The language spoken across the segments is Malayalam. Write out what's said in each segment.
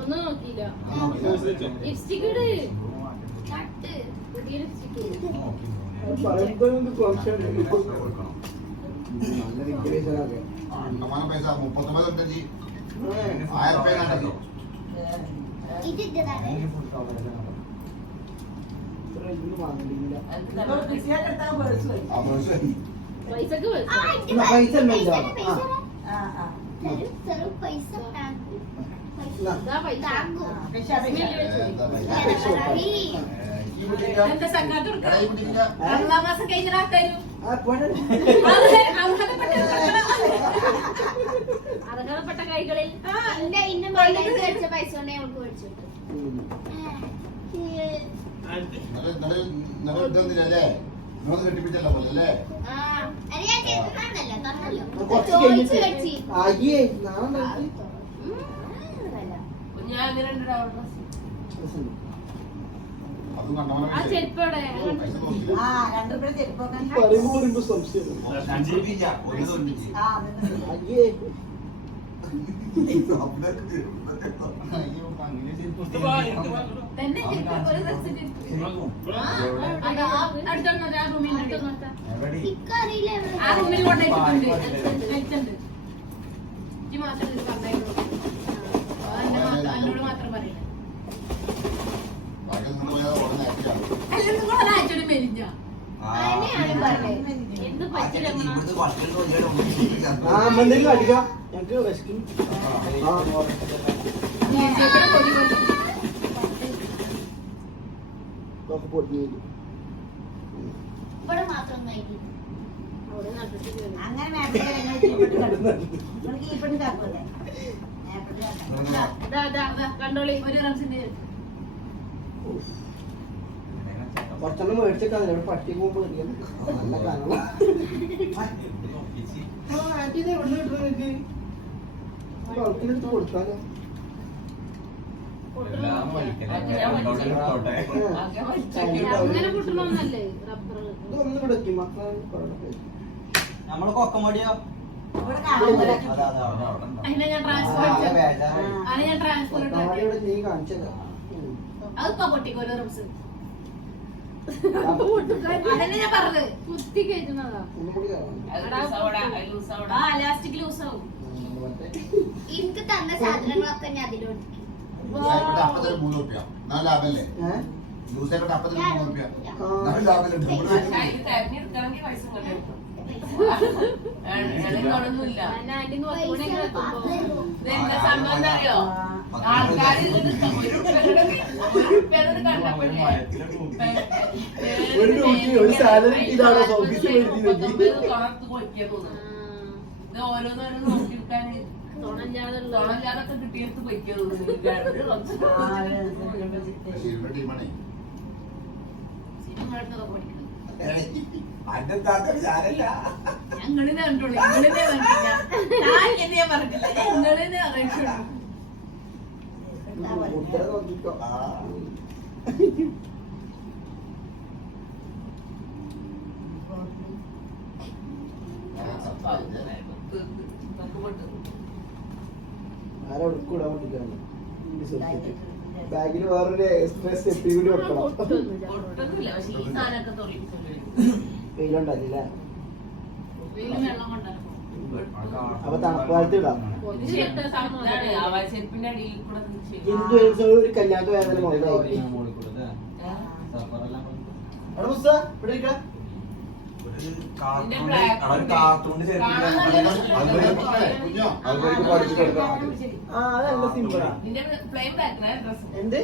ഒന്നും നോക്കിയില്ല. ലിപ്സ്റ്റിക് ഇട്. പുതിയ ലിപ്സ്റ്റിക് പൈസ 39 1000 മാസം കഴിഞ്ഞ അർഹതപ്പെട്ട കൈകളിൽ പൈസ കൊണ്ട് അവൾക്ക് മേടിച്ചു. കെട്ടിപ്പിച്ചല്ലോ പോലെ മാത്രം പറയില്ല. കണ്ടോളി ഒരു റംസിന്റെ കുറച്ചെണ്ണം മേടിച്ചേക്കാ പട്ടി പോകുമ്പോ നല്ല കാരണം ആന്റീനെ എവിടെ കിട്ടുന്ന നിങ്ങൾക്ക് കൊടുത്താലോ ഇതൊന്നും കിടക്കും നമ്മള് കൊക്കമടിയോ നീ കാണിച്ചത് അതിപ്പോ പൊട്ടിക്കോ റംസ് അതന്നെ ഞാൻ പറഞ്ഞത് കുത്തി കയറ്റുന്നതാ ലാസ്റ്റിക് ലൂസാവും. എനിക്ക് തന്ന സാധനങ്ങളൊക്കെ ഞാൻ അതിലൊടുക്കി. ഒരു സാലറി ഇതാണോ ഓരോന്നോരോ നോക്കിയെടുക്കാൻ തോണല്ലാതൊക്കെ കിട്ടിയെടുത്ത് പൊയ്ക്കോളൂ. സിനിമ എടുത്തൊക്കെ പഠിക്കണം. ഞങ്ങളിനെ കണ്ടോളൂ. ഞങ്ങളിനെ കണ്ടില്ല. ഞാൻ എന്നെ പറഞ്ഞില്ല. ഞങ്ങളിനെ അറിയിച്ചുള്ളൂ. ബാഗിൽ വേറൊരു എക്സ്ട്രാ സ്റ്റെപ്പ് കൂടി വെക്കണം. വെയിലുണ്ടല്ലേ അപ്പൊ തണുപ്പ് കാലത്ത് ഇടാം. ഒരു കല്യാണത്തിന് വേദന മുകളിലായി അതല്ല സിമ്പിളാ. എന്ത്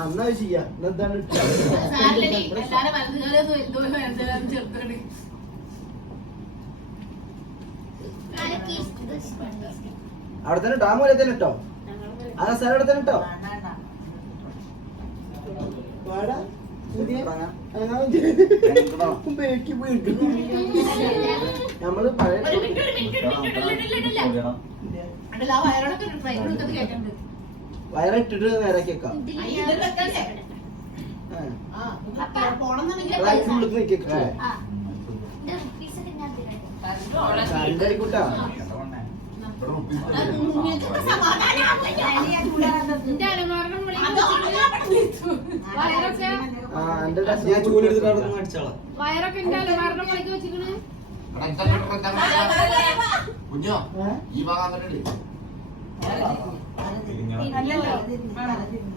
അന്നാ ചെയ്യാ എന്താണ് അവിടെ തന്നെ ഡാം പോലെ തന്നെ ഇട്ടോ. ആ സ്ഥലം അവിടെ തന്നെ ഇട്ടോ. നമ്മള് പഴയ അല്ല, ആ വയറോടൊക്കെ ഒരു ഫ്രൈ കൊടുത്തത് കേട്ടിട്ടുണ്ട്. വയറിട്ടിട്ട് നേരാക്കി വെക്കാം. ഇത് വെക്കണ്ടേ? ആ, ഇത് പോണെന്നുണ്ടെങ്കിൽ റൈസ് ഉള്ളിൽ നിൽക്കേ കൂട്ടാ. നിങ്ങൾക്ക് സമാധാനം എന്റെ അലമാരണം ഞാൻ ചൂലെടുത്തിട്ട് അവിടെ നിന്ന് അടിച്ചോളാം. വയറൊക്കെ എന്റെ അലമാരണം വിളിക്ക് വെച്ചിരിക്കണ്. കുഞ്ഞോ ഈ ഭാഗം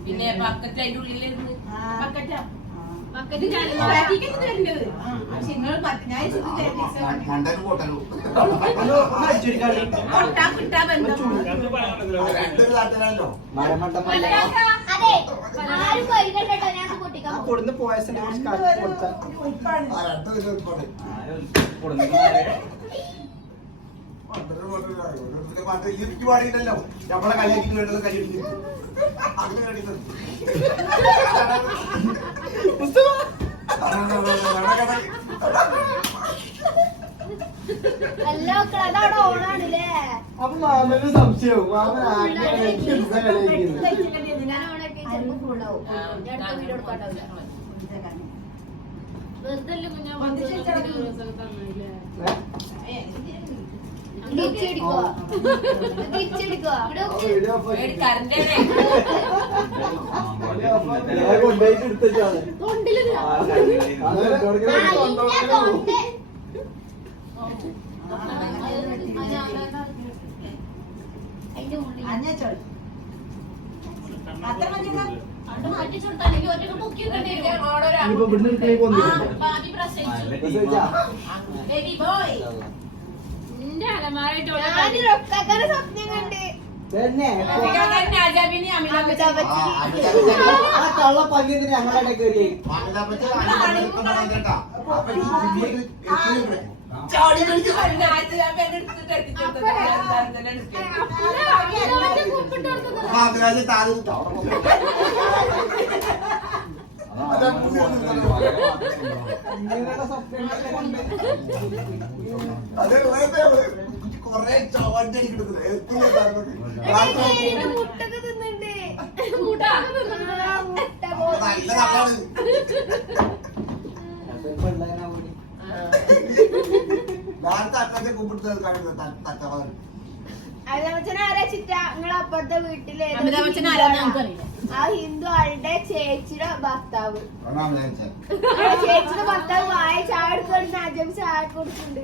പിന്നെ ബക്കറ്റ് അതിന്റെ ഉള്ളിലിരുന്ന് ബക്കറ്റാ ബക്കറ്റിന്റെ തരേണ്ടത്. പക്ഷെ നിങ്ങൾ ഞാൻ മണ്ടന് പോട്ടലോ കൊട്ടാ കിട്ടാ ബന്ധം രണ്ടൊരു താറ്റല്ലോ കൊടുന്ന് പോയസിനെ കുറച്ച് കാറ്റ് കൊടുത്താൽ എനിക്ക് പാടിയിട്ടല്ലോ നമ്മളെ കല്യാണിക്ക് വേണ്ടത് കല്യാണിക്ക് അങ്ങനെ കണ്ടിട്ടുണ്ട് എല്ലാ അതവിടെ ഓണാണല്ലേ. അപ്പൊ മാമന് സംശയവും മാമൻ ആകെ ഞാൻ ഓണാക്കി ചിലപ്പോ ഫുള്ളാവും. ഞാൻ അടുത്ത വീഡിയോ എടുക്കാണ്ടാവില്ല. വെറുതെ കുഞ്ഞാ തിരിച്ചടിക്കോ തിരിച്ചടിക്കോ കൊണ്ടുപോയിട്ട് എടുത്താണ് അതിന്റെ ഉള്ളിൽ ഇപ്പൊ ഇവിടുന്ന് എടുക്കലേക്ക് എന്റെ അലമാരായിട്ട് സ്വപ്നം കണ്ട് തന്നെ അമിതാഭ് ആ കള്ള പല്ലിന് ഞങ്ങളുടെ കയറി കൊറേ ചവണ്ടി മുട്ടൊക്കെ തിന്നുണ്ട് അമിതാഭ് ആരാ ചിറ്റാ നിങ്ങളെ അപ്പുറത്തെ വീട്ടിലെ ആ ഹിന്ദു ആളുടെ ചേച്ചിയുടെ ഭർത്താവ്. ചേച്ചിയുടെ ഭർത്താവ് വായ ചായ എടുക്കുന്ന അജം ചായ കൊടുക്കുന്നുണ്ട്.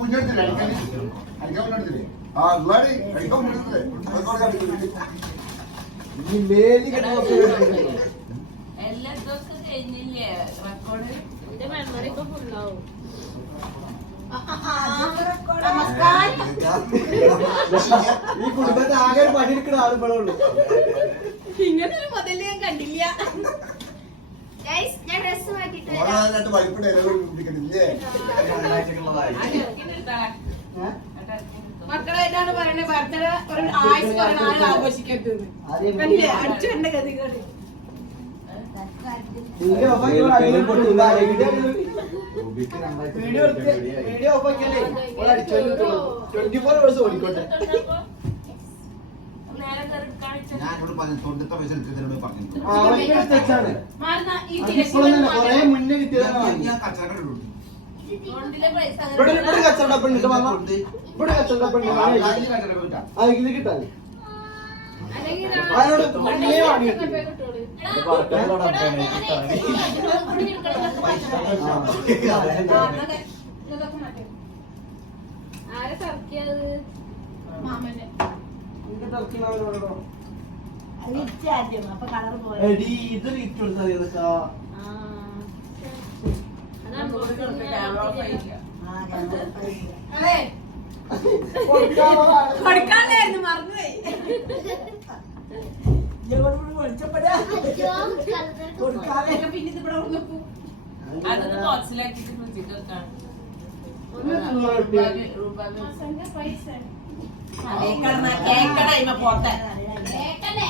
കുഞ്ഞെടുത്തില്ലേ അടിക്കാൻ കൊണ്ടെടുത്തില്ലേ ആ ഒരുപാട് അടിക്കാൻ കൊണ്ടെടുത്തില്ലേ മേലി എല്ലാ ദിവസവും കഴിഞ്ഞില്ലേ റെക്കോർഡ് എന്റെ മെമ്മറി ഒക്കെ ഫുള്ളാവും. ഈ കുടുംബത്തെ ആകെ ഒരു പണിയെടുക്കുന്ന ആളുകളേ ഇങ്ങനൊരു മുതല് ഞാൻ കണ്ടില്ല. ഞാൻ ഡ്രസ് മാറ്റിട്ട് വൈപ്പിട്ട് ഇലവില്ലേ മക്കളായിട്ടാണ് പറയുന്നത് ബർത്ത്ഡേ ഒരു ആഴ്ച പറയുന്ന ആൾ ആഘോഷിക്കരുത്. കണ്ടില്ലേ അടിച്ചു കണ്ട ഗതികേട്. വീഡിയോ ഓഫാക്കിയാലേ 24 hours ഓടിക്കോട്ടെ. ഞാൻ ഇവിടെ പറഞ്ഞു തൊണ്ടത്തെ പൈസ എടുത്തതിനോട് പറഞ്ഞു കൊറേ മുന്നേ കിട്ടിയതാണ്. ഞാൻ കച്ചവടം ഇവിടെ കച്ചവടപ്പുണ്ട് വന്ന ഇവിടെ കച്ചവടപ്പുണ്ട് ഇത് കിട്ടാൻ അതിനോട് മുന്നേ വാങ്ങിയിട്ടില്ല. ആരെ തറക്കിയത് മാമന്റെ അപ്പൊ കളർ പോലെ എടി ഇത് ലിറ്റ് കൊടുത്താൽ ഇതൊക്കെ അതെ കൊടുക്കാണ്ടായിരുന്നു മറന്നുപോയി. കൊടുക്കാതെ പിന്നെ ഇത് ഇവിടെ ഉള്ളപ്പോ അതൊന്ന് ബോക്സിലാക്കിട്ട് ഫ്രിഡ്ജിൽ വെക്കാം. പൈസ കേക്കണ ടൈം പോട്ടെ കേക്കല്ലേ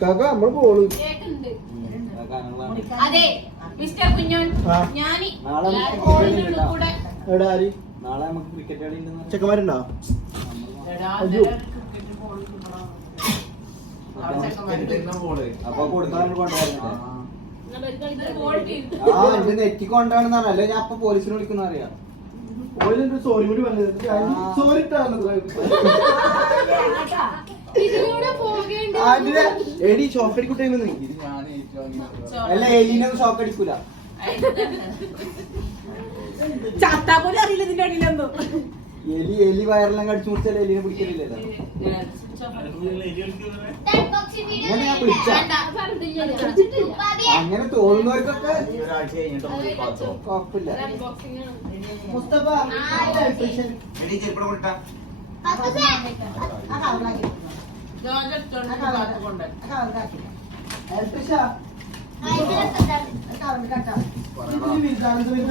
കാക്ക നമ്മള് പോള് കേക്കുണ്ട് നാളെ അതെ മിസ്റ്റർ കുഞ്ഞോൻ ഞാൻ കൂടെ എവിടെ ആര് നാളെ നമുക്ക് ക്രിക്കറ്റ് കളി ചെക്കന്മാരുണ്ടോ അപ്പൊ കൊടുക്കാൻ കൊണ്ടുപോകുന്നത് ആ എന്റെ നെറ്റി കൊണ്ടാണെന്നാണ് അല്ലെ ഞാൻ അപ്പൊ പോലീസിനെ വിളിക്കുന്ന അറിയാം സോറി കൂടി പറഞ്ഞത് സോറി ഇതിലൂടെ പോകേണ്ട എടി ഷോക്ക് അടിക്കുട്ടെ അല്ല എലീനൊന്നും ഷോക്ക് അടിക്കൂല ചത്താ പോലും അറിയില്ല ഇതിന്റെ അടിയിലൊന്നും എലി വയറെല്ലാം കടിച്ചു മുറിച്ചാൽ എലിനെ പിടിക്കലില്ലല്ലോ അങ്ങനെ ഞാൻ വിളിച്ച അങ്ങനെ തോന്നുന്നവർക്കൊക്കെ കുഴപ്പമില്ല മുസ്തഫ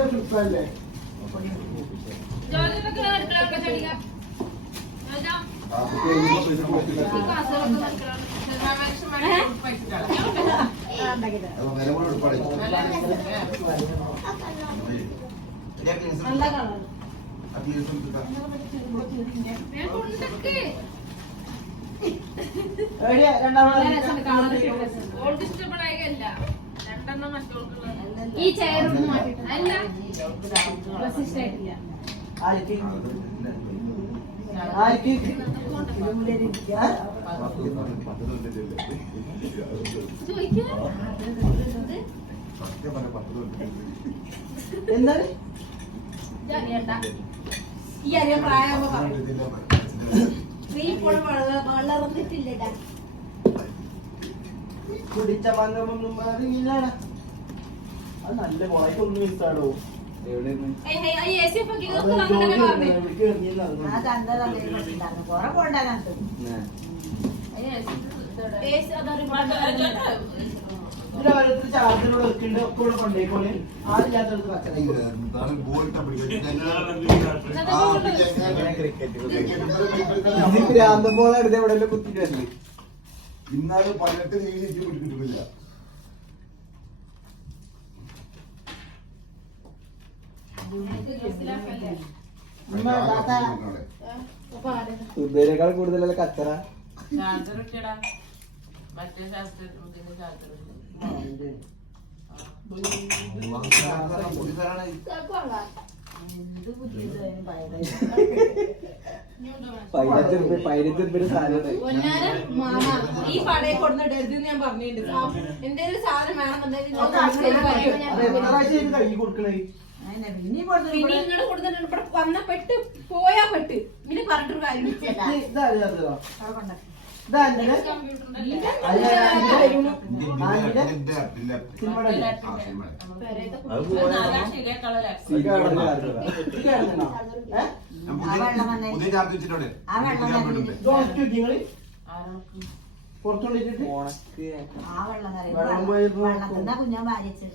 ഫ്ലിപ്കാർട്ടിലെ ഈ ചെയറൊന്നും മാറ്റിട്ട് അല്ല റെസിസ്റ്റായിട്ടില്ല എന്താണ് ഈ അറിയാൻ പ്രായമാകുമ്പോ നീ ഇപ്പോഴും വളർന്നിട്ടില്ലടാ കുടിച്ച മന്ത്രമൊന്നും അറിയില്ലടാ അത് നല്ല മുളയ്ക്കൊന്നും മിസ്സാടോ ചാർജറോട് വെക്കുന്നുണ്ട് ഒക്കെ കൂടെ കൊണ്ടേക്കോളെ ആളില്ലാത്തടത്ത് ഭ്രാന്തം പോലെ എടുത്ത് എവിടെ കുത്തിട്ട് വരല് ഇന്നാല് 18 നീങ്ങി കിട്ടുന്നില്ല സുബേനേക്കാൾ കൂടുതലല്ല കച്ചറ ഈ പടയെ കൊടുത്തിട്ട് ഞാൻ പറഞ്ഞിട്ടുണ്ട് എന്തെങ്കിലും സാധനം വേണമെന്നുണ്ടെങ്കിൽ കൈ കൊടുക്കണേ പിന്നെ ഇങ്ങോട്ട് കൊടുത്തിട്ടുണ്ട് ഇവിടെ വന്ന പെട്ട് പോയാ പെട്ട് ഇനി പറഞ്ഞിട്ടൊരു കാര്യം പുതിയ ചാർജ് വെച്ചിട്ടുണ്ട് കുഞ്ഞാൻ വാരിച്ച്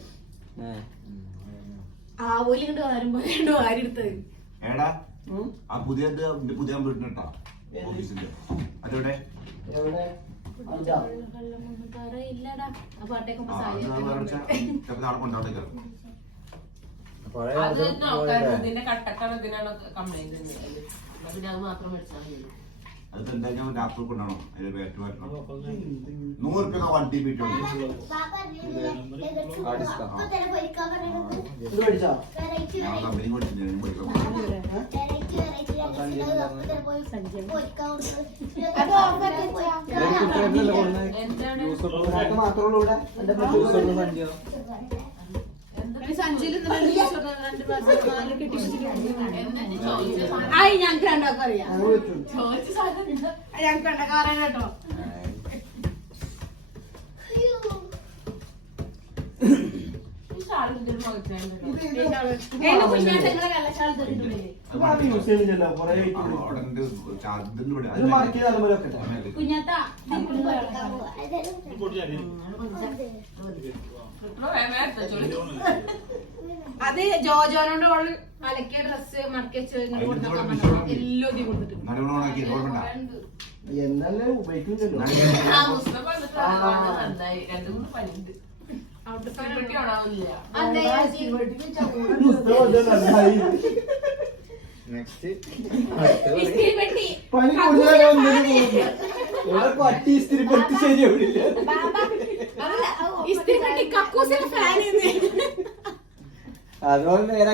ആ ഓലി കൊണ്ട് വരുമ്പോ ആരെടുത്തത് ഏടാ ആ പുതിയ വീട്ടിനിട്ടാ ഓഫീസിന്റെ അതെവിടെ ഇല്ലടാ ആ പാട്ടേക്ക് നാളെ കൊണ്ടോട്ടേക്ക് കട്ടക്കാണ് ഇതിനാണ് കംപ്ലൈന്റ് പിന്നെ അത് മാത്രം മേടിച്ചാൽ മതി അത് എന്താ ഡാക്ടർ കൊണ്ടാണോ അതിന്റെ പേറ്റ് മാറ്റണം 100 രൂപ വണ്ടി വീട്ടുണ്ട് കമ്പനി ഞങ്ങൾക്ക് രണ്ടാക്കും അറിയാം ഞങ്ങൾക്ക് രണ്ടാക്കും അറിയാം കേട്ടോ കുഞ്ഞാത്ത അത് ജോജോനോട് ഓള് അലക്കിയ ഡ്രസ് മടക്കി വെച്ച് എല്ലാം കൊടുത്തിട്ട് നടുവണോണാക്കി ഓർമ്മ എന്നല്ലേ ഉപയോഗിക്കുന്നില്ലല്ലോ പണി കൂടുതൽ പട്ടി ഇസ്തിരി പെട്ടി ശരിയാവില്ല അതുകൊണ്ട് നേരെ